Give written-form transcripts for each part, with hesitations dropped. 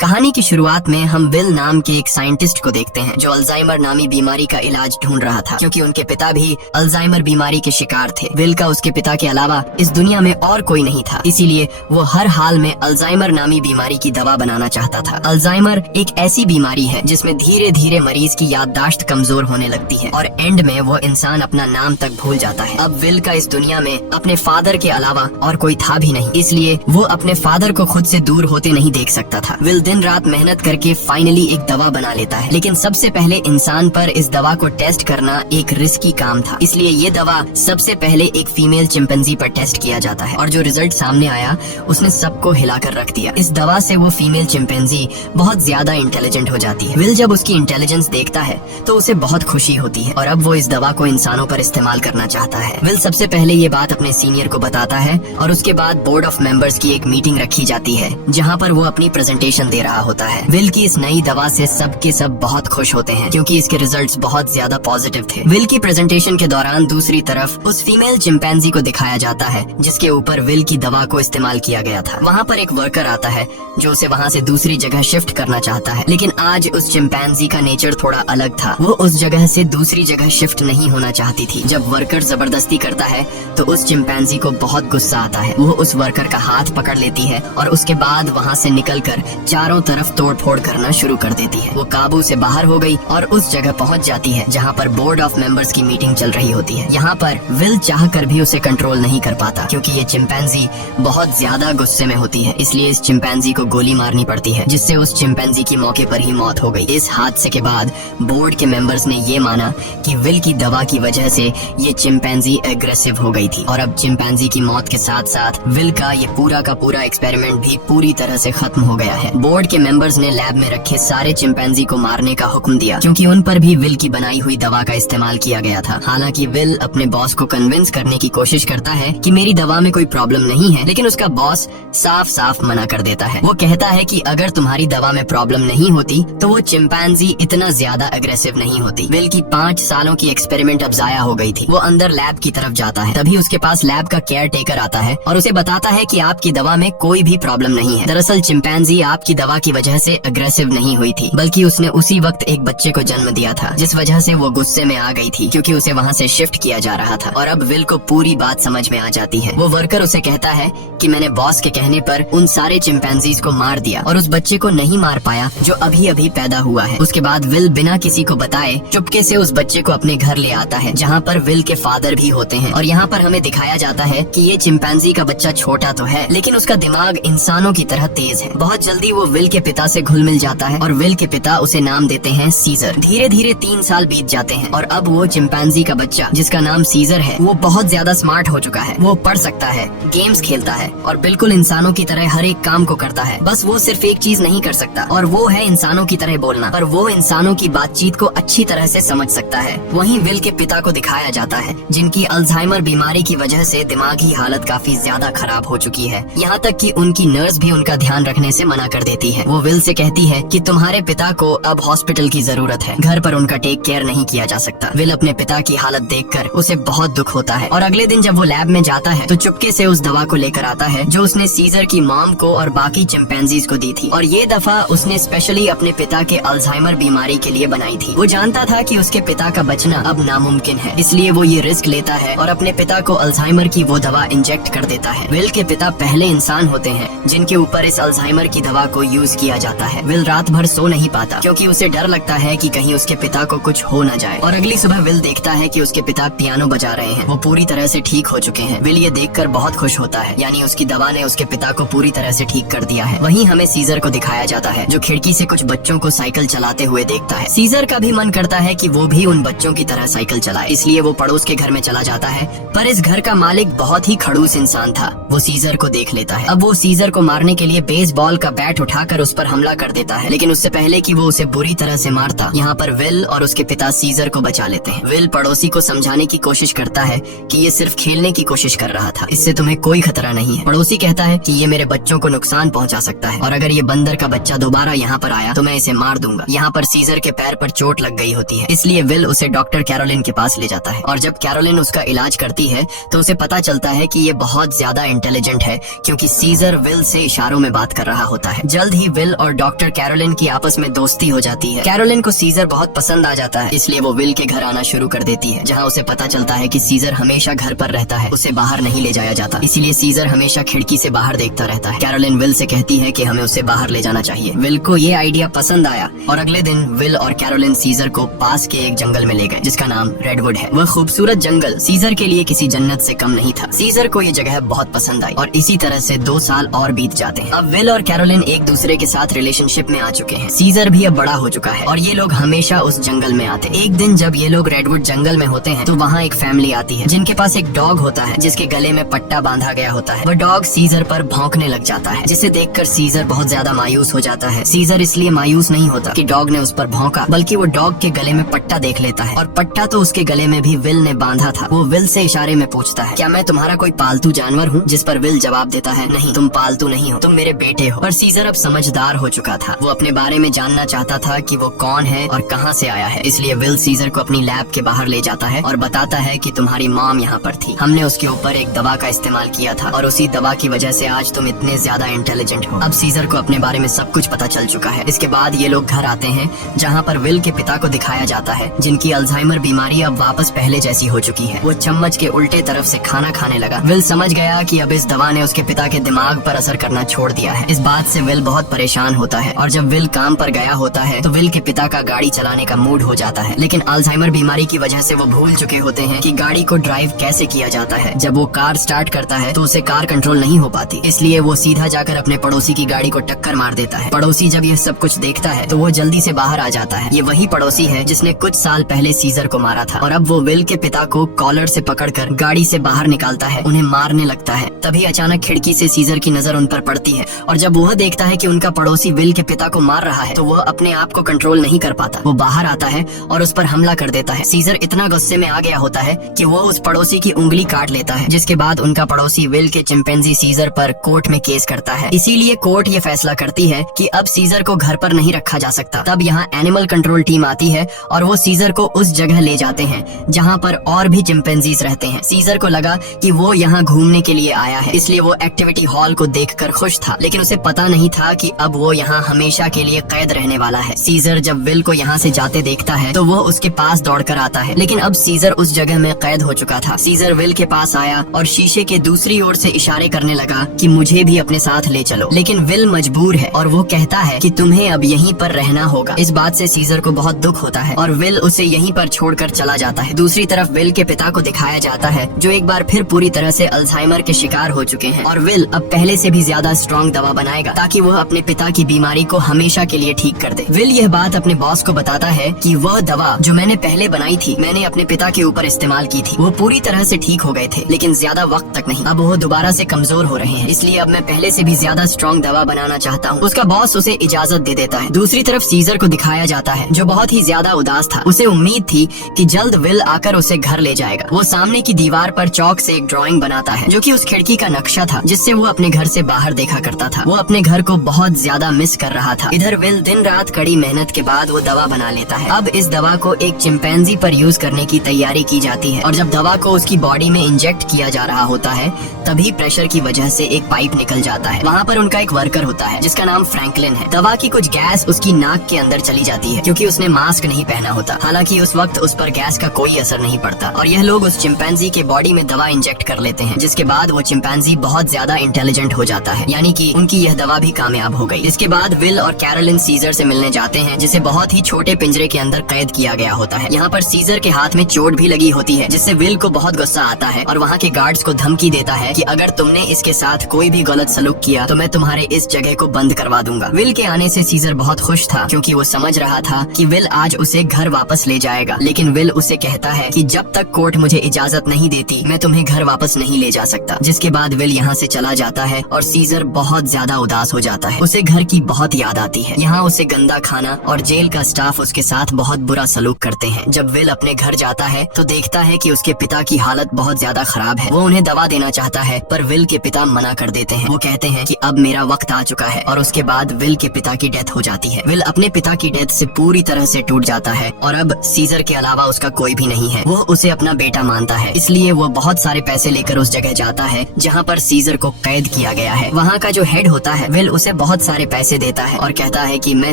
कहानी की शुरुआत में हम विल नाम के एक साइंटिस्ट को देखते हैं जो अल्जाइमर नामी बीमारी का इलाज ढूंढ रहा था, क्योंकि उनके पिता भी अल्जाइमर बीमारी के शिकार थे। विल का उसके पिता के अलावा इस दुनिया में और कोई नहीं था, इसीलिए वो हर हाल में अल्जाइमर नामी बीमारी की दवा बनाना चाहता था। अल्जाइमर एक ऐसी बीमारी है जिसमें धीरे धीरे मरीज की याददाश्त कमजोर होने लगती है और एंड में वो इंसान अपना नाम तक भूल जाता है। अब विल का इस दुनिया में अपने फादर के अलावा और कोई था भी नहीं, इसलिए वो अपने फादर को खुद से दूर होते नहीं देख सकता था। विल दिन रात मेहनत करके फाइनली एक दवा बना लेता है, लेकिन सबसे पहले इंसान पर इस दवा को टेस्ट करना एक रिस्की काम था, इसलिए ये दवा सबसे पहले एक फीमेल चिंपैंजी पर टेस्ट किया जाता है और जो रिजल्ट सामने आया उसने सबको हिलाकर रख दिया। इस दवा से वो फीमेल चिंपैंजी बहुत ज्यादा इंटेलिजेंट हो जाती है। विल जब उसकी इंटेलिजेंस देखता है तो उसे बहुत खुशी होती है और अब वो इस दवा को इंसानों पर इस्तेमाल करना चाहता है। विल सबसे पहले ये बात अपने सीनियर को बताता है और उसके बाद बोर्ड ऑफ मेंबर्स की एक मीटिंग रखी जाती है जहाँ पर वो अपनी प्रेजेंटेशन दे रहा होता है। विल की इस नई दवा से सबके सब बहुत खुश होते हैं क्योंकि इसके रिजल्ट्स बहुत ज्यादा पॉजिटिव थे। विल की प्रेजेंटेशन के दौरान दूसरी तरफ उस फीमेल चिंपैंजी को दिखाया जाता है जिसके ऊपर विल की दवा को इस्तेमाल किया गया था। वहाँ पर एक वर्कर आता है जो उसे वहाँ से दूसरी जगह शिफ्ट करना चाहता है, लेकिन आज उस चिंपैंजी का नेचर थोड़ा अलग था। वो उस जगह से दूसरी जगह शिफ्ट नहीं होना चाहती थी। जब वर्कर जबरदस्ती करता है तो उस चिंपैंजी को बहुत गुस्सा आता है। वो उस वर्कर का हाथ पकड़ लेती है और उसके बाद वहाँ से निकलकर चारों तरफ तोड़ फोड़ करना शुरू कर देती है। वो काबू से बाहर हो गई और उस जगह पहुंच जाती है जहां पर बोर्ड ऑफ मेंबर्स की मीटिंग चल रही होती है। यहाँ पर विल चाह कर भी उसे कंट्रोल नहीं कर पाता क्योंकि ये चिंपैंजी बहुत ज्यादा गुस्से में होती है, इसलिए इस चिंपैंजी को गोली मारनी पड़ती है जिससे उस चिंपैंजी की मौके पर ही मौत हो गई। इस हादसे के बाद बोर्ड के मेंबर्स ने ये माना कि विल की दवा की वजह से ये चिंपैंजी एग्रेसिव हो गई थी और अब चिंपैंजी की मौत के साथ साथ विल का ये पूरा का पूरा एक्सपेरिमेंट भी पूरी तरह से खत्म हो गया है। बोर्ड के मेंबर्स ने लैब में रखे सारे चिंपैंजी को मारने का हुक्म दिया क्योंकि उन पर भी विल की बनाई हुई दवा का इस्तेमाल किया गया था। हालांकि विल अपने बॉस को कन्विंस करने की कोशिश करता है कि मेरी दवा में कोई प्रॉब्लम नहीं है, लेकिन उसका बॉस साफ साफ मना कर देता है। वो कहता है कि अगर तुम्हारी दवा में प्रॉब्लम नहीं होती तो वो चिंपैंजी इतना ज्यादा अग्रेसिव नहीं होती। विल की 5 सालों की एक्सपेरिमेंट अब जाया हो गई थी। वो अंदर लैब की तरफ जाता है, तभी उसके पास लैब का केयर टेकर आता है और उसे बताता है कि आपकी दवा में कोई भी प्रॉब्लम नहीं है। दरअसल चिंपैंजी आपकी दवा की वजह से अग्रेसिव नहीं हुई थी, बल्कि उसने उसी वक्त एक बच्चे को जन्म दिया था, जिस वजह से वो गुस्से में आ गई थी क्योंकि उसे वहाँ से शिफ्ट किया जा रहा था। और अब विल को पूरी बात समझ में आ जाती है। वो वर्कर उसे कहता है कि मैंने बॉस के कहने पर उन सारे चिंपैंजीज को मार दिया और उस बच्चे को नहीं मार पाया जो अभी अभी पैदा हुआ है। उसके बाद विल बिना किसी को बताए चुपके से उस बच्चे को अपने घर ले आता है जहाँ पर विल के फादर भी होते हैं और यहाँ पर हमें दिखाया जाता है कि ये चिंपैंजी का बच्चा छोटा तो है लेकिन उसका दिमाग इंसानों की तरह तेज है। बहुत जल्दी वो विल के पिता से घुल मिल जाता है और विल के पिता उसे नाम देते हैं सीजर। धीरे धीरे 3 साल बीत जाते हैं और अब वो चिंपैंजी का बच्चा जिसका नाम सीजर है वो बहुत ज्यादा स्मार्ट हो चुका है। वो पढ़ सकता है, गेम्स खेलता है और बिल्कुल इंसानों की तरह हर एक काम को करता है। बस वो सिर्फ एक चीज नहीं कर सकता और वो है इंसानों की तरह बोलना, पर वो इंसानों की बातचीत को अच्छी तरह से समझ सकता है। वहीं विल के पिता को दिखाया जाता है जिनकी अल्जाइमर बीमारी की वजह से दिमागी हालत काफी ज्यादा खराब हो चुकी है, यहाँ तक कि उनकी नर्स भी उनका ध्यान रखने से मना कर देती है। वो विल से कहती है कि तुम्हारे पिता को अब हॉस्पिटल की जरूरत है, घर पर उनका टेक केयर नहीं किया जा सकता। विल अपने पिता की हालत देखकर उसे बहुत दुख होता है और अगले दिन जब वो लैब में जाता है तो चुपके से उस दवा को लेकर आता है जो उसने सीजर की मॉम को और बाकी चिंपैंजीज को दी थी और ये दफा उसने स्पेशली अपने पिता के अल्जाइमर बीमारी के लिए बनाई थी। वो जानता था कि उसके पिता का बचना अब नामुमकिन है, इसलिए वो ये रिस्क लेता है और अपने पिता को अल्जाइमर की वो दवा इंजेक्ट कर देता है। विल के पिता पहले इंसान होते हैं जिनके ऊपर इस अल्जाइमर की दवा को यूज किया जाता है। विल रात भर सो नहीं पाता क्योंकि उसे डर लगता है कि कहीं उसके पिता को कुछ हो न जाए और अगली सुबह विल देखता है कि उसके पिता पियानो बजा रहे हैं। वो पूरी तरह से ठीक हो चुके हैं। विल ये देखकर बहुत खुश होता है, यानी उसकी दवा ने उसके पिता को पूरी तरह से ठीक कर दिया है। वहीं हमें सीजर को दिखाया जाता है जो खिड़की से कुछ बच्चों को साइकिल चलाते हुए देखता है। सीजर का भी मन करता है कि वो भी उन बच्चों की तरह साइकिल चलाए, इसलिए वो पड़ोस के घर में चला जाता है, पर इस घर का मालिक बहुत ही खड़ूस इंसान था। वो सीजर को देख लेता है। अब वो सीजर को मारने के लिए बेसबॉल का बैट उठाकर उस पर हमला कर देता है, लेकिन उससे पहले कि वो उसे बुरी तरह से मारता, यहाँ पर विल और उसके पिता सीजर को बचा लेते हैं। विल पड़ोसी को समझाने की कोशिश करता है कि ये सिर्फ खेलने की कोशिश कर रहा था, इससे तुम्हें कोई खतरा नहीं है। पड़ोसी कहता है कि ये मेरे बच्चों को नुकसान पहुंचा सकता है और अगर ये बंदर का बच्चा दोबारा यहाँ पर आया तो मैं इसे मार दूंगा। यहाँ पर सीजर के पैर पर चोट लग गई होती है, इसलिए विल उसे डॉक्टर कैरोलिन के पास ले जाता है और जब कैरोलिन उसका इलाज करती है तो उसे पता चलता है कि ये बहुत ज्यादा इंटेलिजेंट है क्योंकि सीजर विल से इशारों में बात कर रहा होता है। जल्द जल्द ही विल और डॉक्टर कैरोलिन की आपस में दोस्ती हो जाती है। कैरोलिन को सीजर बहुत पसंद आ जाता है, इसलिए वो विल के घर आना शुरू कर देती है, जहाँ उसे पता चलता है कि सीजर हमेशा घर पर रहता है, उसे बाहर नहीं ले जाया जाता, इसीलिए सीजर हमेशा खिड़की से बाहर देखता रहता है। कैरोलिन विल से कहती है कि हमें उसे बाहर ले जाना चाहिए। विल को ये आइडिया पसंद आया और अगले दिन विल और कैरोलिन सीजर को पास के एक जंगल में ले गए, जिसका नाम रेडवुड है। वह खूबसूरत जंगल सीजर के लिए किसी जन्नत से कम नहीं था। सीजर को ये जगह बहुत पसंद आई और इसी तरह से 2 साल और बीत जाते हैं। अब विल और कैरोलिन एक दूसरे के साथ रिलेशनशिप में आ चुके हैं। सीजर भी अब बड़ा हो चुका है और ये लोग हमेशा उस जंगल में आते। एक दिन जब ये लोग रेडवुड जंगल में होते हैं तो वहाँ एक फैमिली आती है, जिनके पास एक डॉग होता है, जिसके गले में पट्टा बांधा गया होता है। वह डॉग सीजर पर भौंकने लग जाता है, जिसे देखकर सीजर बहुत ज्यादा मायूस हो जाता है। सीजर इसलिए मायूस नहीं होता कि डॉग ने उस पर भौंका, बल्कि वो डॉग के गले में पट्टा देख लेता है और पट्टा तो उसके गले में भी विल ने बांधा था। वो विल से इशारे में पूछता है, क्या मैं तुम्हारा कोई पालतू जानवर हूँ? जिस पर विल जवाब देता है, नहीं, तुम पालतू नहीं हो, तुम मेरे बेटे हो। पर सीजर अब समझदार हो चुका था। वो अपने बारे में जानना चाहता था कि वो कौन है और कहाँ से आया है, इसलिए विल सीजर को अपनी लैब के बाहर ले जाता है और बताता है कि तुम्हारी मॉम यहाँ पर थी, हमने उसके ऊपर एक दवा का इस्तेमाल किया था और उसी दवा की वजह से आज तुम इतने ज्यादा इंटेलिजेंट हो। अब सीजर को अपने बारे में सब कुछ पता चल चुका है। इसके बाद ये लोग घर आते हैं, जहाँ पर विल के पिता को दिखाया जाता है, जिनकी अल्जाइमर बीमारी अब वापस पहले जैसी हो चुकी है। वो चम्मच के उल्टे तरफ से खाना खाने लगा। विल समझ गया कि अब इस दवा ने उसके पिता के दिमाग पर असर करना छोड़ दिया है। इस बात से विल बहुत परेशान होता है और जब विल काम पर गया होता है तो विल के पिता का गाड़ी चलाने का मूड हो जाता है, लेकिन अल्जाइमर बीमारी की वजह से वो भूल चुके होते हैं कि गाड़ी को ड्राइव कैसे किया जाता है। जब वो कार स्टार्ट करता है तो उसे कार कंट्रोल नहीं हो पाती, इसलिए वो सीधा जाकर अपने पड़ोसी की गाड़ी को टक्कर मार देता है। पड़ोसी जब ये सब कुछ देखता है तो वो जल्दी से बाहर आ जाता है। ये वही पड़ोसी है जिसने कुछ साल पहले सीजर को मारा था और अब वो विल के पिता को कॉलर से पकड़कर गाड़ी से बाहर निकालता है, उन्हें मारने लगता है। तभी अचानक खिड़की से सीजर की नजर उन पर पड़ती है और जब वह देखता है कि उनका पड़ोसी विल के पिता को मार रहा है तो वह अपने आप को कंट्रोल नहीं कर पाता। वो बाहर आता है और उस पर हमला कर देता है। सीजर इतना गुस्से में आ गया होता है कि वो उस पड़ोसी की उंगली काट लेता है, जिसके बाद उनका पड़ोसी विल के चिंपैंजी सीजर पर कोर्ट में केस करता है। इसीलिए कोर्ट ये फैसला करती है कि अब सीजर को घर पर नहीं रखा जा सकता। तब यहाँ एनिमल कंट्रोल टीम आती है और वो सीजर को उस जगह ले जाते हैं जहाँ पर और भी चिंपैंजीज रहते हैं। सीजर को लगा कि वो यहाँ घूमने के लिए आया है, इसलिए वो एक्टिविटी हॉल को देखकर खुश था, लेकिन उसे पता नहीं था कि अब वो यहाँ हमेशा के लिए कैद रहने वाला है। सीजर जब विल को यहाँ से जाते देखता है तो वो उसके पास दौड़कर आता है, लेकिन अब सीजर उस जगह में कैद हो चुका था। सीजर विल के पास आया और शीशे के दूसरी ओर से इशारे करने लगा कि मुझे भी अपने साथ ले चलो, लेकिन विल मजबूर है और वो कहता है कि तुम्हें अब यहीं पर रहना होगा। इस बात से सीजर को बहुत दुख होता है और विल उसे यहीं पर छोड़कर चला जाता है। दूसरी तरफ विल के पिता को दिखाया जाता है, जो एक बार फिर पूरी तरह से अल्जाइमर के शिकार हो चुके हैं और विल अब पहले से भी ज्यादा स्ट्रॉन्ग दवा बनाएगा ताकि वह अपने पिता की बीमारी को हमेशा के लिए ठीक कर दे। विल यह बात अपने बॉस को बताता है कि वह दवा जो मैंने पहले बनाई थी, मैंने अपने पिता के ऊपर इस्तेमाल की थी। वो पूरी तरह से ठीक हो गए थे, लेकिन ज्यादा वक्त तक नहीं। अब वो दोबारा से कमजोर हो रहे हैं, इसलिए अब मैं पहले से भी ज्यादा स्ट्रॉन्ग दवा बनाना चाहता हूँ। उसका बॉस उसे इजाजत दे देता है। दूसरी तरफ सीजर को दिखाया जाता है, जो बहुत ही ज्यादा उदास था। उसे उम्मीद थी कि जल्द विल आकर उसे घर ले जाएगा। वो सामने की दीवार पर चौक से एक ड्राइंग बनाता है, जो कि उस खिड़की का नक्शा था जिससे वो अपने घर से बाहर देखा करता था। वो अपने घर को बहुत ज्यादा मिस कर रहा था। इधर विल दिन रात कड़ी मेहनत के बाद वो दवा बना लेता है। अब इस दवा को एक चिंपैंजी पर यूज करने की तैयारी की जाती है और जब दवा को उसकी बॉडी में इंजेक्ट किया जा रहा होता है तभी प्रेशर की वजह से एक पाइप निकल जाता है। वहाँ पर उनका एक वर्कर होता है जिसका नाम फ्रैंकलिन है। दवा की कुछ गैस उसकी नाक के अंदर चली जाती है क्योंकि उसने मास्क नहीं पहना होता। हालांकि उस वक्त उस पर गैस का कोई असर नहीं पड़ता और यह लोग उस चिंपैंजी के बॉडी में दवा इंजेक्ट कर लेते हैं, जिसके बाद वो चिंपैंजी बहुत ज्यादा इंटेलिजेंट हो जाता है, यानी कि उनकी यह दवा भी कामयाब हो गई। इसके बाद विल और कैरोलिन सीजर से मिलने जाते हैं, जिसे बहुत ही छोटे पिंजरे के अंदर कैद किया गया होता है। यहाँ पर सीजर के हाथ में चोट भी लगी होती है, जिससे विल को बहुत गुस्सा आता है और वहाँ के गार्ड्स को धमकी देता है कि अगर तुमने इसके साथ कोई भी गलत सलूक किया तो मैं तुम्हारे इस जगह को बंद करवा दूंगा। विल के आने से सीजर बहुत खुश था क्योंकि वो समझ रहा था कि विल आज उसे घर वापस ले जाएगा, लेकिन विल उसे कहता है कि जब तक कोर्ट मुझे इजाजत नहीं देती मैं तुम्हें घर वापस नहीं ले जा सकता। जिसके बाद विल यहाँ से चला जाता है और सीजर बहुत ज्यादा उदास हो जाता है। उसे घर की बहुत याद आती है। यहाँ उसे गंदा खाना और जेल का स्टाफ उसके साथ बहुत बुरा सलूक करते हैं। जब विल अपने घर जाता है तो देखता है कि उसके पिता की हालत बहुत ज्यादा खराब है। वो उन्हें दवा देना चाहता है पर विल के पिता मना कर देते हैं। वो कहते हैं कि अब मेरा वक्त आ चुका है और उसके बाद विल के पिता की डेथ हो जाती है। विल अपने पिता की डेथ से पूरी तरह से टूट जाता है और अब सीजर के अलावा उसका कोई भी नहीं है। वो उसे अपना बेटा मानता है, इसलिए वो बहुत सारे पैसे लेकर उस जगह जाता है जहाँ पर सीजर को कैद किया गया है। वहाँ का जो हेड होता है विल उसे बहुत सारे पैसे देता है और कहता है कि मैं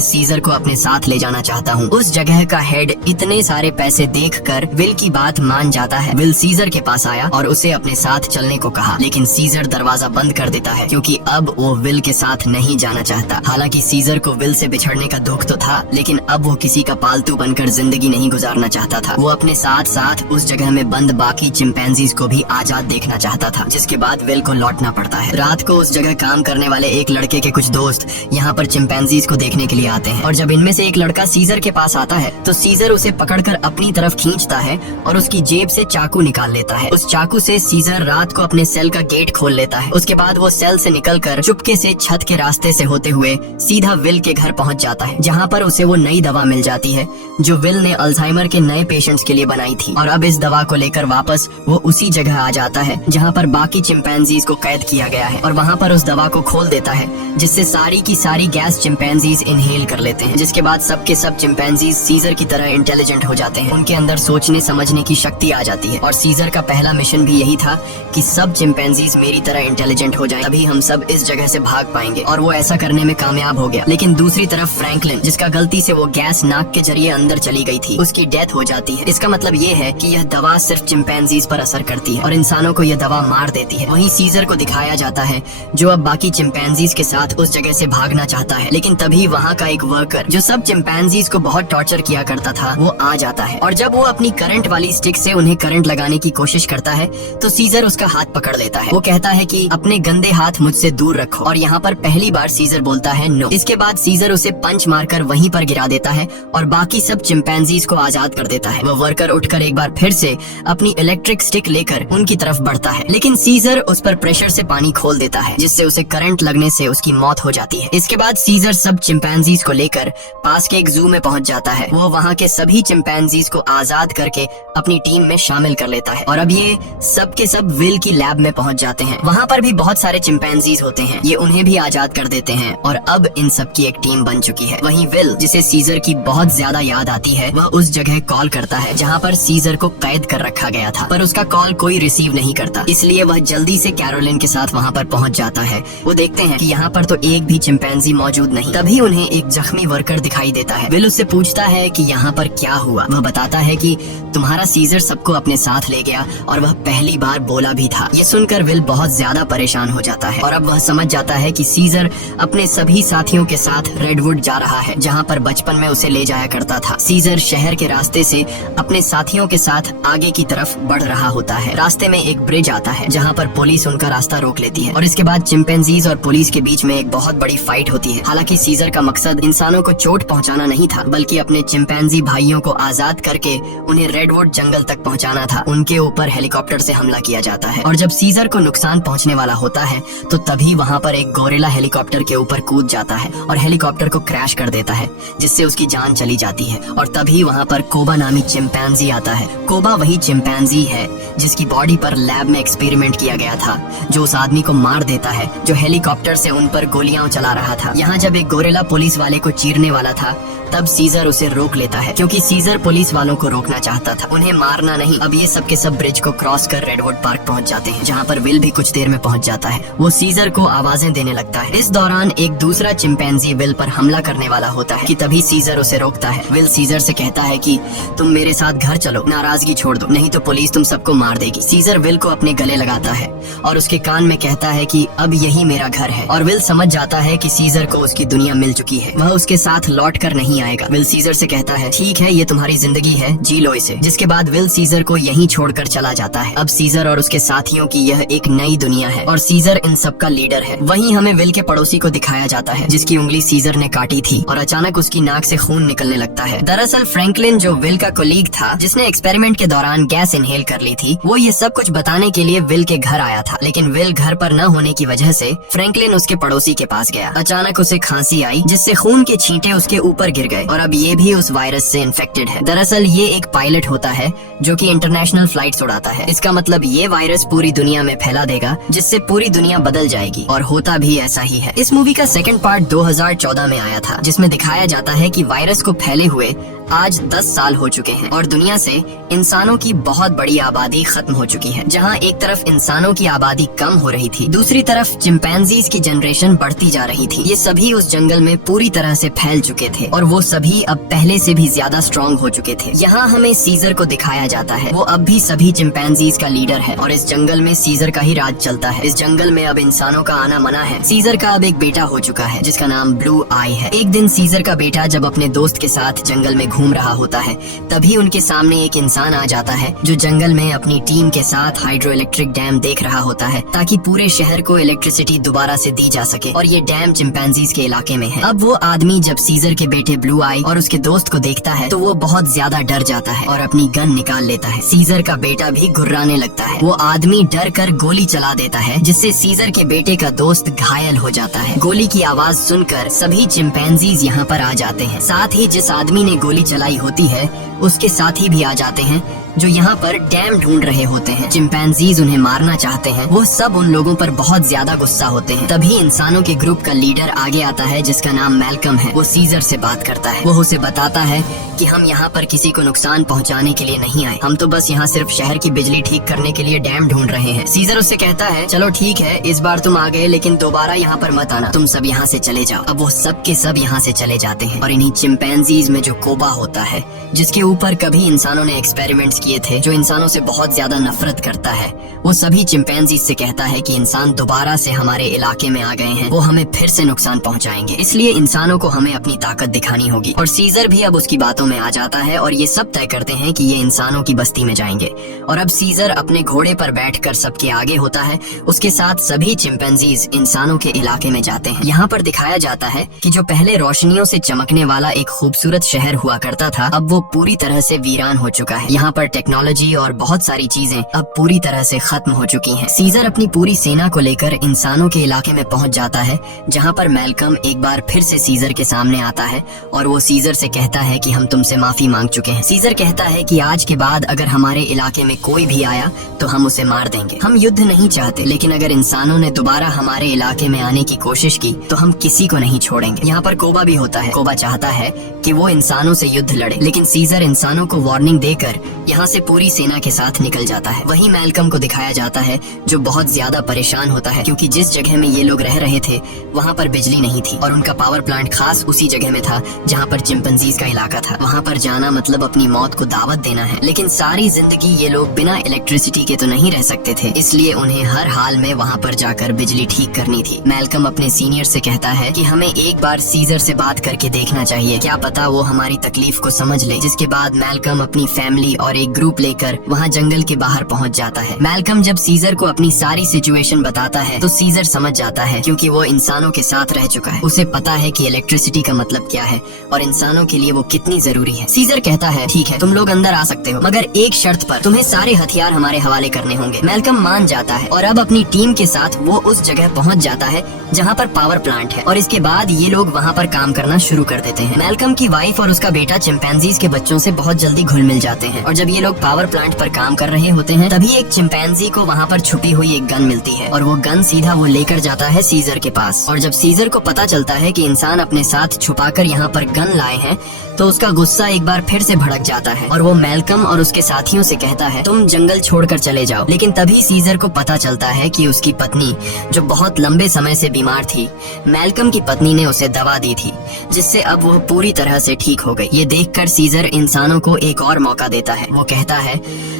सीजर को अपने साथ ले जाना चाहता हूँ। उस जगह का हेड इतने सारे पैसे देखकर विल की बात मान जाता है। विल सीजर के पास आया और उसे अपने साथ चलने को कहा, लेकिन सीजर दरवाजा बंद कर देता है क्योंकि अब वो विल के साथ नहीं जाना चाहता। हालांकि सीजर को विल से बिछड़ने का दुख तो था, लेकिन अब वो किसी का पालतू बनकर जिंदगी नहीं गुजारना चाहता था। वो अपने साथ साथ उस जगह में बंद बाकी चिंपैंजीज को भी आजाद देखना चाहता था, जिसके बाद विल को लौटना पड़ता है। रात को उस जगह काम करने वाले एक लड़के के कुछ दोस्त यहाँ पर चिंपैंजीज को देखने के लिए आते हैं और जब इनमें से एक लड़का सीजर के पास आता है तो सीजर उसे पकड़कर अपनी तरफ खींचता है और उसकी जेब से चाकू निकाल लेता है। उस चाकू से सीजर रात को अपने सेल का गेट खोल लेता है। उसके बाद वो सेल से निकलकर चुपके से छत के रास्ते से होते हुए सीधा विल के घर पहुंच जाता है, जहां पर उसे वो नई दवा मिल जाती है जो विल ने अल्जाइमर के नए पेशेंट्स के लिए बनाई थी। और अब इस दवा को लेकर वापस वो उसी जगह आ जाता है जहां पर बाकी चिंपैंजीज को कैद किया गया है और वहां पर उस दवा को खोल देता है, जिससे सारी की सारी गैस चिंपैंजीज इनहेल कर लेते हैं, जिसके बाद सब के सब चिंपैंजीज सीजर की तरह इंटेलिजेंट हो जाते हैं। उनके अंदर सोचने समझने की शक्ति आ जाती है और सीजर का पहला मिशन भी यही था कि सब चिंपैंजीज मेरी तरह इंटेलिजेंट हो जाएं, तभी हम सब इस जगह से भाग पाएंगे। और वो ऐसा करने में कामयाब हो गया। लेकिन दूसरी तरफ फ्रैंकलिन, जिसका गलती से वो गैस नाक के जरिए अंदर चली गई थी, उसकी डेथ हो जाती है। इसका मतलब ये है कि यह दवा सिर्फ चिंपैंजीज पर असर करती है और इंसानों को यह दवा मार देती है। वहीं सीजर को दिखाया जाता है जो अब बाकी चिंपैंजीज के साथ उस जगह से भागना चाहता है, लेकिन तभी वहाँ का एक वर्कर जो सब चिंपैंजीज को बहुत टॉर्चर किया करता था वो आ जाता है और जब वो अपनी करंट वाली स्टिक से उन्हें करंट लगाने की कोशिश करता है तो सीजर उसका हाथ पकड़ लेता है। वो कहता है कि अपने गंदे हाथ मुझसे दूर रखो और यहाँ पर पहली बार सीजर बोलता है नो। इसके बाद सीजर उसे पंच मारकर वहीं पर गिरा देता है और बाकी सब चिंपैंजीज को आजाद कर देता है। वो वर्कर उठकर एक बार फिर से अपनी इलेक्ट्रिक स्टिक लेकर उनकी तरफ बढ़ता है, लेकिन सीजर उस पर प्रेशर से पानी खोल देता है, जिससे उसे करंट लगने से उसकी मौत हो जाती है। इसके बाद सीजर सब चिंपैंजीज को लेकर पास के एक जू में पहुंच जाता है। वो वहाँ के सभी चिंपैंजीज को आजाद करके अपनी टीम में शामिल कर लेता है और अब ये सब के सब विल की लैब में पहुंच जाते हैं। वहाँ पर भी बहुत सारे चिंपैंजीज होते हैं, ये उन्हें भी आजाद कर देते हैं और अब इन सब की एक टीम बन चुकी है। वहीं विल, जिसे सीजर की बहुत ज्यादा याद आती है, वह उस जगह कॉल करता है जहाँ पर सीजर को कैद कर रखा गया था, पर उसका कॉल कोई रिसीव नहीं करता, इसलिए वह जल्दी से कैरोलिन के साथ वहाँ पर पहुँच जाता है। वो देखते हैं कि यहाँ पर तो एक भी चिंपैंजी मौजूद नहीं। तभी उन्हें एक जख्मी वर्कर दिखाई देता है। विल उससे पूछता है कि यहाँ पर क्या हुआ। वह बताता है कि तुम्हारा सीजर सबको अपने साथ ले गया और वह पहली बार बोला भी था। ये सुनकर विल बहुत ज्यादा परेशान हो जाता है और अब वह समझ जाता है कि सीजर अपने सभी साथियों के साथ रेडवुड जा रहा है, जहाँ पर बचपन में उसे ले जाया करता था। सीजर शहर के रास्ते से अपने साथियों के साथ आगे की तरफ बढ़ रहा होता है। रास्ते में एक ब्रिज आता है जहाँ पर पुलिस उनका रास्ता रोक लेती है और इसके बाद चिंपैंजीज और पुलिस के बीच में एक बहुत बड़ी फाइट होती है। हालांकि सीजर का मकसद इंसानों को चोट पहुँचाना नहीं था, बल्कि अपने चिंपैंजी भाइयों को आजाद करके उन्हें रेडवुड जंगल तक पहुँचाना था। उनके ऊपर हेलीकॉप्टर से हमला किया जाता है और जब सीजर को नुकसान पहुँचने वाला होता है तो तभी वहाँ पर एक गोरिल्ला हेलीकॉप्टर के ऊपर कूद जाता है और हेलीकॉप्टर को क्रैश कर देता है, जिससे उसकी जान चली जाती है। और तभी वहाँ पर कोबा नामी चिंपैंजी आता है। कोबा वही चिंपैंजी है जिसकी बॉडी पर लैब में एक्सपेरिमेंट किया गया था, जो उस आदमी को मार देता है जो हेलीकॉप्टर से उन पर गोलियां चला रहा था। यहाँ जब एक गोरिल्ला पुलिस वाले को चीरने वाला था तब सीजर उसे रोक लेता है, क्योंकि सीजर पुलिस वालों को रोकना चाहता था, उन्हें मारना नहीं। अब ये सब के सब ब्रिज को क्रॉस कर रेडवुड पार्क पहुंच जाते हैं, जहाँ पर विल भी कुछ देर में पहुंच जाता है। वो सीजर को आवाजें देने लगता है। इस दौरान एक दूसरा चिंपैंजी विल पर हमला करने वाला होता है कि तभी सीजर उसे रोकता है। विल सीजर से कहता है कि तुम मेरे साथ घर चलो, नाराजगी छोड़ दो, नहीं तो पुलिस तुम सबको मार देगी। सीजर विल को अपने गले लगाता है और उसके कान में कहता है कि अब यही मेरा घर है। और विल समझ जाता है कि सीजर को उसकी दुनिया मिल चुकी है, वह उसके साथ लौट कर नहीं आएगा। विल सीजर से कहता है ठीक है, ये तुम्हारी जिंदगी है, जी लो इसे। जिसके बाद विल सीजर को यहीं छोड़कर चला जाता है। अब सीजर और उसके साथियों की यह एक नई दुनिया है और सीजर इन सब का लीडर है। वहीं हमें विल के पड़ोसी को दिखाया जाता है जिसकी उंगली सीजर ने काटी थी और अचानक उसकी नाक से खून निकलने लगता है। दरअसल फ्रैंकलिन, जो विल का कोलीग था जिसने एक्सपेरिमेंट के दौरान गैस इनहेल कर ली थी, वो ये सब कुछ बताने के लिए विल के घर आया था। लेकिन विल घर पर न होने की वजह से फ्रैंकलिन उसके पड़ोसी के पास गया। अचानक उसे खांसी आई जिससे खून के छींटे उसके ऊपर गिर गए और अब ये भी उस वायरस से इन्फेक्टेड है। दरअसल ये एक पायलट होता है जो कि इंटरनेशनल फ्लाइट्स उड़ाता है। इसका मतलब ये वायरस पूरी दुनिया में फैला देगा जिससे पूरी दुनिया बदल जाएगी, और होता भी ऐसा ही है। इस मूवी का सेकंड पार्ट 2014 में आया था जिसमें दिखाया जाता है कि वायरस को फैले हुए आज 10 साल हो चुके हैं और दुनिया से इंसानों की बहुत बड़ी आबादी खत्म हो चुकी है। जहाँ एक तरफ इंसानों की आबादी कम हो रही थी, दूसरी तरफ चिंपैंजीज की जनरेशन बढ़ती जा रही थी। ये सभी उस जंगल में पूरी तरह से फैल चुके थे और वो सभी अब पहले से भी ज्यादा स्ट्रॉन्ग हो चुके थे। यहाँ हमें सीजर को दिखाया जाता है। वो अब भी सभी चिंपैंजीज का लीडर है और इस जंगल में सीजर का ही राज चलता है। इस जंगल में अब इंसानों का आना मना है। सीजर का अब एक बेटा हो चुका है जिसका नाम ब्लू आई है। एक दिन सीजर का बेटा जब अपने दोस्त के साथ जंगल में घूम रहा होता है, तभी उनके सामने एक इंसान आ जाता है जो जंगल में अपनी टीम के साथ हाइड्रो इलेक्ट्रिक डैम देख रहा होता है ताकि पूरे शहर को इलेक्ट्रिसिटी दोबारा से दी जा सके और ये डैम चिंपैंजीज के इलाके में है। अब वो आदमी जब सीजर के बेटे ब्लू आई और उसके दोस्त को देखता है तो वो बहुत ज्यादा डर जाता है और अपनी गन निकाल लेता है। सीजर का बेटा भी घुर्राने लगता है। वो आदमी डर कर गोली चला देता है जिससे सीजर के बेटे का दोस्त घायल हो जाता है। गोली की आवाज सुनकर सभी चिंपैंजीज यहाँ पर आ जाते हैं। साथ ही जिस आदमी ने गोली चलाई होती है उसके साथी भी आ जाते हैं जो यहाँ पर डैम ढूंढ रहे होते हैं। चिंपैंजीज उन्हें मारना चाहते हैं। वो सब उन लोगों पर बहुत ज्यादा गुस्सा होते हैं। तभी इंसानों के ग्रुप का लीडर आगे आता है जिसका नाम मैल्कम है। वो सीजर से बात करता है। वो उसे बताता है कि हम यहाँ पर किसी को नुकसान पहुँचाने के लिए नहीं आए, हम तो बस यहाँ सिर्फ शहर की बिजली ठीक करने के लिए डैम ढूंढ रहे हैं। सीजर उससे कहता है चलो ठीक है, इस बार तुम आ गए लेकिन दोबारा यहाँ पर मत आना, तुम सब यहाँ से चले जाओ। अब वो सब के सब यहाँ से चले जाते हैं और इन्हीं चिंपैंजीज में जो कोबा होता है जिसके ऊपर कभी इंसानों ने एक्सपेरिमेंट्स किए थे, जो इंसानों से बहुत ज्यादा नफरत करता है, वो सभी चिंपैंजीज से कहता है कि इंसान दोबारा से हमारे इलाके में आ गए हैं, वो हमें फिर से नुकसान पहुंचाएंगे, इसलिए इंसानों को हमें अपनी ताकत दिखानी होगी। और सीजर भी अब उसकी बातों में आ जाता है और ये सब तय करते हैं कि ये इंसानों की बस्ती में जाएंगे। और अब सीजर अपने घोड़े पर बैठकर सबके आगे होता है, उसके साथ सभी चिंपैंजीज इंसानों के इलाके में जाते हैं। यहाँ पर दिखाया जाता है कि जो पहले रोशनियों से चमकने वाला एक खूबसूरत शहर हुआ करता था, अब वो पूरी तरह से वीरान हो चुका है। यहाँ पर टेक्नोलॉजी और बहुत सारी चीजें अब पूरी तरह से खत्म हो चुकी हैं। सीजर अपनी पूरी सेना को लेकर इंसानों के इलाके में पहुंच जाता है, जहां पर मैल्कम एक बार फिर से सीजर के सामने आता है और वो सीजर से कहता है कि हम तुमसे माफी मांग चुके हैं। सीजर कहता है कि आज के बाद अगर हमारे इलाके में कोई भी आया तो हम उसे मार देंगे। हम युद्ध नहीं चाहते, लेकिन अगर इंसानों ने दोबारा हमारे इलाके में आने की कोशिश की तो हम किसी को नहीं छोड़ेंगे। यहाँ पर कोबा भी होता है। कोबा चाहता है कि वो इंसानों से युद्ध लड़े, लेकिन सीजर इंसानों को वार्निंग देकर यहाँ से पूरी सेना के साथ निकल जाता है। वहीं मैल्कम को दिखाया जाता है जो बहुत ज्यादा परेशान होता है क्योंकि जिस जगह में ये लोग रह रहे थे वहाँ पर बिजली नहीं थी और उनका पावर प्लांट खास उसी जगह में था जहाँ पर चिंपैंजीज का इलाका था। वहाँ पर जाना मतलब अपनी मौत को दावत देना है, लेकिन सारी जिंदगी ये लोग बिना इलेक्ट्रिसिटी के तो नहीं रह सकते थे, इसलिए उन्हें हर हाल में वहाँ पर जाकर बिजली ठीक करनी थी। मैल्कम अपने सीनियर से कहता है कि हमें एक बार सीजर से बात करके देखना चाहिए, क्या पता वो हमारी तकलीफ को समझ ले। जिसके बाद मैल्कम अपनी फैमिली और एक ग्रुप लेकर वहाँ जंगल के बाहर पहुँच जाता है। मैल्कम जब सीजर को अपनी सारी सिचुएशन बताता है तो सीजर समझ जाता है क्योंकि वो इंसानों के साथ रह चुका है। उसे पता है कि इलेक्ट्रिसिटी का मतलब क्या है और इंसानों के लिए वो कितनी जरूरी है। सीजर कहता है ठीक है, तुम लोग अंदर आ सकते हो, मगर एक शर्त पर, तुम्हें सारे हथियार हमारे हवाले करने होंगे। मैल्कम मान जाता है और अब अपनी टीम के साथ वो उस जगह पहुँच जाता है जहाँ पर पावर प्लांट है और इसके बाद ये लोग वहाँ पर काम करना शुरू कर देते हैं। मैल्कम की वाइफ और उसका बेटा चिंपैंजीज के बच्चों से बहुत जल्दी घुल मिल जाते हैं और जब ये लोग पावर प्लांट पर काम कर रहे होते हैं तभी एक चिंपैंजी को वहाँ पर छुपी हुई एक गन मिलती है और वो गन सीधा वो लेकर जाता है सीजर के पास। और जब सीजर को पता चलता है कि इंसान अपने साथ छुपाकर यहाँ पर गन लाए हैं तो उसका गुस्सा एक बार फिर से भड़क जाता है और वो मैल्कम और उसके साथियों से कहता है तुम जंगल छोड़कर चले जाओ। लेकिन तभी सीजर को पता चलता है कि उसकी पत्नी जो बहुत लंबे समय से बीमार थी, मैल्कम की पत्नी ने उसे दवा दी थी जिससे अब वो पूरी तरह से ठीक हो गई। ये देखकर सीजर इंसानों को एक और मौका देता है। वो कहता है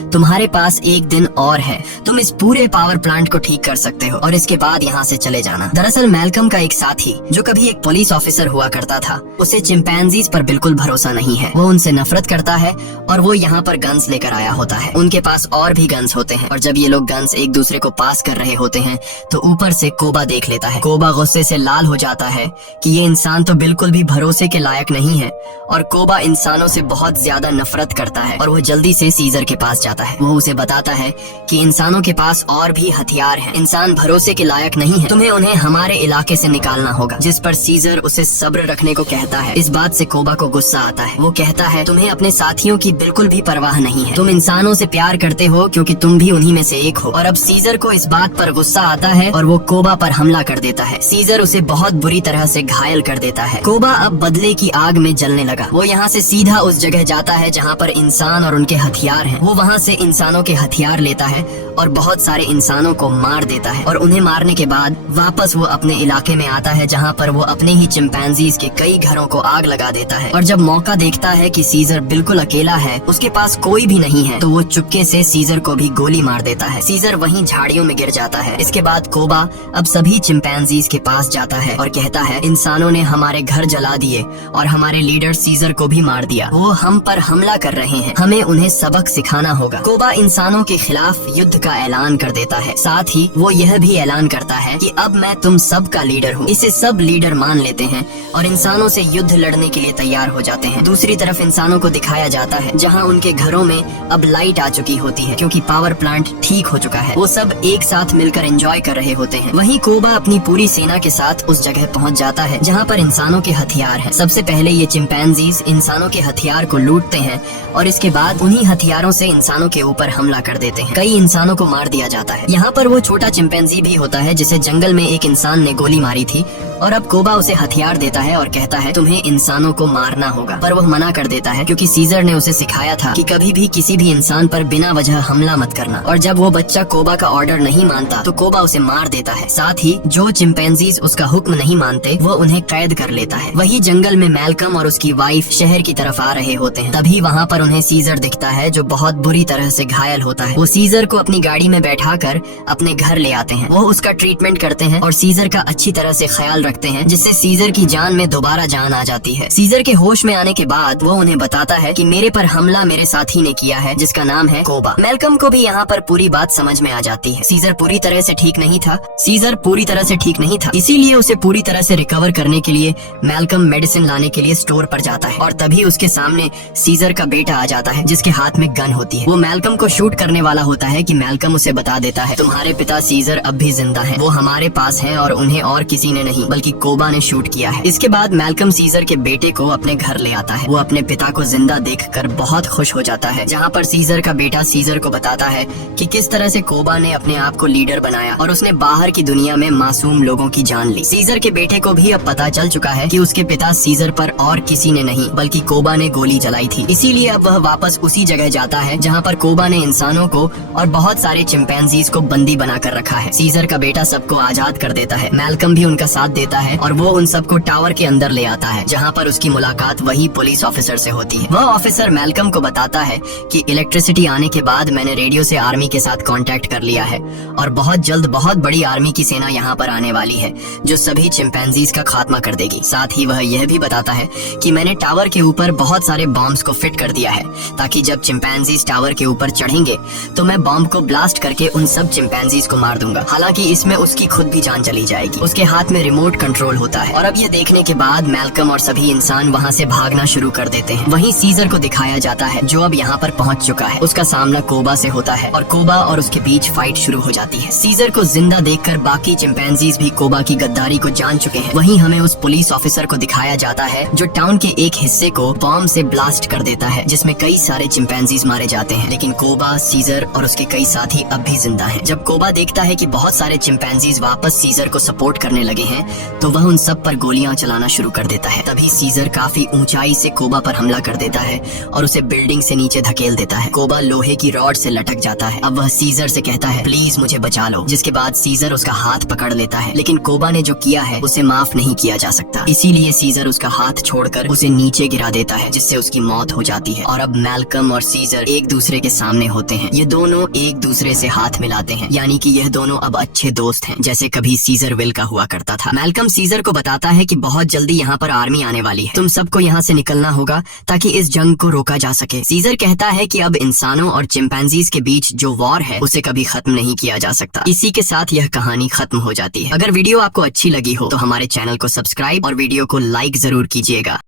तुम्हारे पास एक दिन और है, तुम इस पूरे पावर प्लांट को ठीक कर सकते हो और इसके बाद यहाँ से चले जाना। दरअसल मैल्कम का एक साथी जो कभी एक पुलिस ऑफिसर हुआ करता था, उसे चिंपैंजीज पर बिल्कुल भरोसा नहीं है। वो उनसे नफरत करता है और वो यहाँ पर गन्स लेकर आया होता है। उनके पास और भी गन्स होते हैं और जब ये लोग गन्स एक दूसरे को पास कर रहे होते हैं तो ऊपर से कोबा देख लेता है। कोबा गुस्से से लाल हो जाता है कि ये इंसान तो बिल्कुल भी भरोसे के लायक नहीं है और कोबा इंसानों से बहुत ज्यादा नफरत करता है और वो जल्दी से सीजर के पास जाता है। है। वो उसे बताता है कि इंसानों के पास और भी हथियार हैं। इंसान भरोसे के लायक नहीं है, तुम्हें उन्हें हमारे इलाके से निकालना होगा। जिस पर सीजर उसे सब्र रखने को कहता है। इस बात से कोबा को गुस्सा आता है। वो कहता है तुम्हें अपने साथियों की बिल्कुल भी परवाह नहीं है। तुम इंसानों से प्यार करते हो क्योंकि तुम भी उन्हीं में से एक हो। और अब सीजर को इस बात पर गुस्सा आता है और वो कोबा पर हमला कर देता है। सीजर उसे बहुत बुरी तरह से घायल कर देता है। कोबा अब बदले की आग में जलने लगा। वो यहाँ से सीधा उस जगह जाता है जहाँ पर इंसान और उनके हथियार हैं। वो वहाँ से इंसानों के हथियार लेता है और बहुत सारे इंसानों को मार देता है। और उन्हें मारने के बाद वापस वो अपने इलाके में आता है जहाँ पर वो अपने ही चिंपैंजीज के कई घरों को आग लगा देता है। और जब मौका देखता है कि सीजर बिल्कुल अकेला है, उसके पास कोई भी नहीं है, तो वो चुपके से सीजर को भी गोली मार देता है। सीजर वहीं झाड़ियों में गिर जाता है। इसके बाद कोबा अब सभी चिंपैंजीज के पास जाता है और कहता है इंसानों ने हमारे घर जला दिए और हमारे लीडर सीजर को भी मार दिया। वो हम पर हमला कर रहे हैं, हमें उन्हें सबक सिखाना होगा। कोबा इंसानों के खिलाफ युद्ध का ऐलान कर देता है। साथ ही वो यह भी ऐलान करता है कि अब मैं तुम सब का लीडर हूँ। इसे सब लीडर मान लेते हैं और इंसानों से युद्ध लड़ने के लिए तैयार हो जाते हैं। दूसरी तरफ इंसानों को दिखाया जाता है जहाँ उनके घरों में अब लाइट आ चुकी होती है क्योंकि पावर प्लांट ठीक हो चुका है। वो सब एक साथ मिलकर एंजॉय कर रहे होते हैं। वहीं कोबा अपनी पूरी सेना के साथ उस जगह पहुंच जाता है जहां पर इंसानों के हथियार हैं। सबसे पहले ये चिंपैंजीज इंसानों के हथियार को लूटते हैं और इसके बाद उन्हीं हथियारों से इंसानों के ऊपर हमला कर देते हैं। कई इंसानों को मार दिया जाता है। यहाँ पर वो छोटा चिंपैंजी भी होता है जिसे जंगल में एक इंसान ने गोली मारी थी और अब कोबा उसे हथियार देता है और कहता है तुम्हें इंसानों को मारना होगा। पर वह मना कर देता है क्योंकि सीजर ने उसे सिखाया था कि कभी भी किसी भी इंसान पर बिना वजह हमला मत करना। और जब वो बच्चा कोबा का ऑर्डर नहीं मानता तो कोबा उसे मार देता है। साथ ही जो चिंपैंजीज उसका हुक्म नहीं मानते वो उन्हें कैद कर लेता है। वही जंगल में मैल्कम और उसकी वाइफ शहर की तरफ आ रहे होते हैं। तभी वहाँ पर उन्हें सीजर दिखता है जो बहुत बुरी तरह से घायल होता है। वो सीजर को अपनी गाड़ी में बैठाकर अपने घर ले आते हैं। वो उसका ट्रीटमेंट करते हैं और सीजर का अच्छी तरह से ख्याल रखते हैं जिससे सीजर की जान में दोबारा जान आ जाती है। सीजर के होश में आने के बाद वो उन्हें बताता है कि मेरे पर हमला मेरे साथी ने किया है जिसका नाम है कोबा। मैल्कम को भी यहाँ पर पूरी बात समझ में आ जाती है। सीजर पूरी तरह से ठीक नहीं था, इसीलिए उसे पूरी तरह से रिकवर करने के लिए मैल्कम मेडिसिन लाने के लिए स्टोर पर जाता है और तभी उसके सामने सीजर का बेटा आ जाता है जिसके हाथ में गन होती है। वो मैल्कम को शूट करने वाला होता है कि मैल्कम उसे बता देता है तुम्हारे पिता सीजर अब भी जिंदा हैं। वो हमारे पास हैं और उन्हें और किसी ने नहीं बल्कि कोबा ने शूट किया है। इसके बाद मैल्कम सीजर के बेटे को अपने घर ले आता है। वो अपने पिता को जिंदा देखकर बहुत खुश हो जाता है। जहाँ पर सीजर का बेटा सीजर को बताता है कि किस तरह से कोबा ने अपने आप को लीडर बनाया और उसने बाहर की दुनिया में मासूम लोगों की जान ली। सीजर के बेटे को भी अब पता चल चुका है कि उसके पिता सीजर पर और किसी ने नहीं बल्कि कोबा ने गोली चलाई थी। इसीलिए अब वह वापस उसी जगह जाता है जहाँ पर कोबा ने इंसानों को और बहुत सारे चिंपैंजीज को बंदी बनाकर रखा है। सीजर का बेटा सबको आजाद कर देता है। मैल्कम भी उनका साथ देता है और वो उन सबको टावर के अंदर ले आता है जहाँ पर उसकी मुलाकात वही पुलिस ऑफिसर से होती है। वह ऑफिसर मैल्कम को बताता है कि इलेक्ट्रिसिटी आने के बाद मैंने रेडियो से आर्मी के साथ कांटेक्ट कर लिया है और बहुत जल्द बहुत बड़ी आर्मी की सेना यहाँ पर आने वाली है जो सभी चिंपैंजीज का खात्मा कर देगी। साथ ही वह यह भी बताता है कि मैंने टावर के ऊपर बहुत सारे बॉम्ब्स को फिट कर दिया है ताकि जब चिंपैंजीज टावर के ऊपर चढ़ेंगे तो मैं बॉम्ब को ब्लास्ट करके उन सब चिंपैंजीज को मार दूंगा। हालांकि इसमें उसकी खुद भी जान चली जाएगी। उसके हाथ में रिमोट कंट्रोल होता है और अब यह देखने के बाद मैल्कम और सभी इंसान वहाँ से भागना शुरू कर देते हैं। वहीं सीजर को दिखाया जाता है जो अब यहाँ पर पहुँच चुका है। उसका सामना कोबा से होता है और कोबा और उसके बीच फाइट शुरू हो जाती है। सीजर को जिंदा देखकर बाकी चिंपैंजीज भी कोबा की गद्दारी को जान चुके हैं। वहीं हमें उस पुलिस ऑफिसर को दिखाया जाता है जो टाउन के एक हिस्से को बॉम्ब से ब्लास्ट कर देता है जिसमें कई सारे चिंपैंजीज मारे जाते हैं। लेकिन कोबा, सीजर और उसके कई साथी अब भी जिंदा हैं। जब कोबा देखता है कि बहुत सारे चिंपैंजीज वापस सीजर को सपोर्ट करने लगे हैं तो वह उन सब पर गोलियां चलाना शुरू कर देता है। तभी सीजर काफी ऊंचाई से कोबा पर हमला कर देता है और उसे बिल्डिंग से नीचे धकेल देता है। कोबा लोहे की रॉड से लटक जाता है। अब वह सीजर से कहता है प्लीज मुझे बचा लो, जिसके बाद सीजर उसका हाथ पकड़ लेता है। लेकिन कोबा ने जो किया है उसे माफ नहीं किया जा सकता, इसीलिए सीजर उसका हाथ छोड़कर उसे नीचे गिरा देता है जिससे उसकी मौत हो जाती है। और अब मैल्कम और सीजर एक दूसरे के सामने होते हैं। ये दोनों एक दूसरे से हाथ मिलाते हैं, यानी कि यह दोनों अब अच्छे दोस्त हैं जैसे कभी सीजर विल का हुआ करता था। मैल्कम सीजर को बताता है कि बहुत जल्दी यहाँ पर आर्मी आने वाली है, तुम सबको यहाँ से निकलना होगा ताकि इस जंग को रोका जा सके। सीजर कहता है कि अब इंसानों और चिंपैंजीज के बीच जो वॉर है उसे कभी खत्म नहीं किया जा सकता। इसी के साथ यह कहानी खत्म हो जाती है। अगर वीडियो आपको अच्छी लगी हो तो हमारे चैनल को सब्सक्राइब और वीडियो को लाइक जरूर कीजिएगा।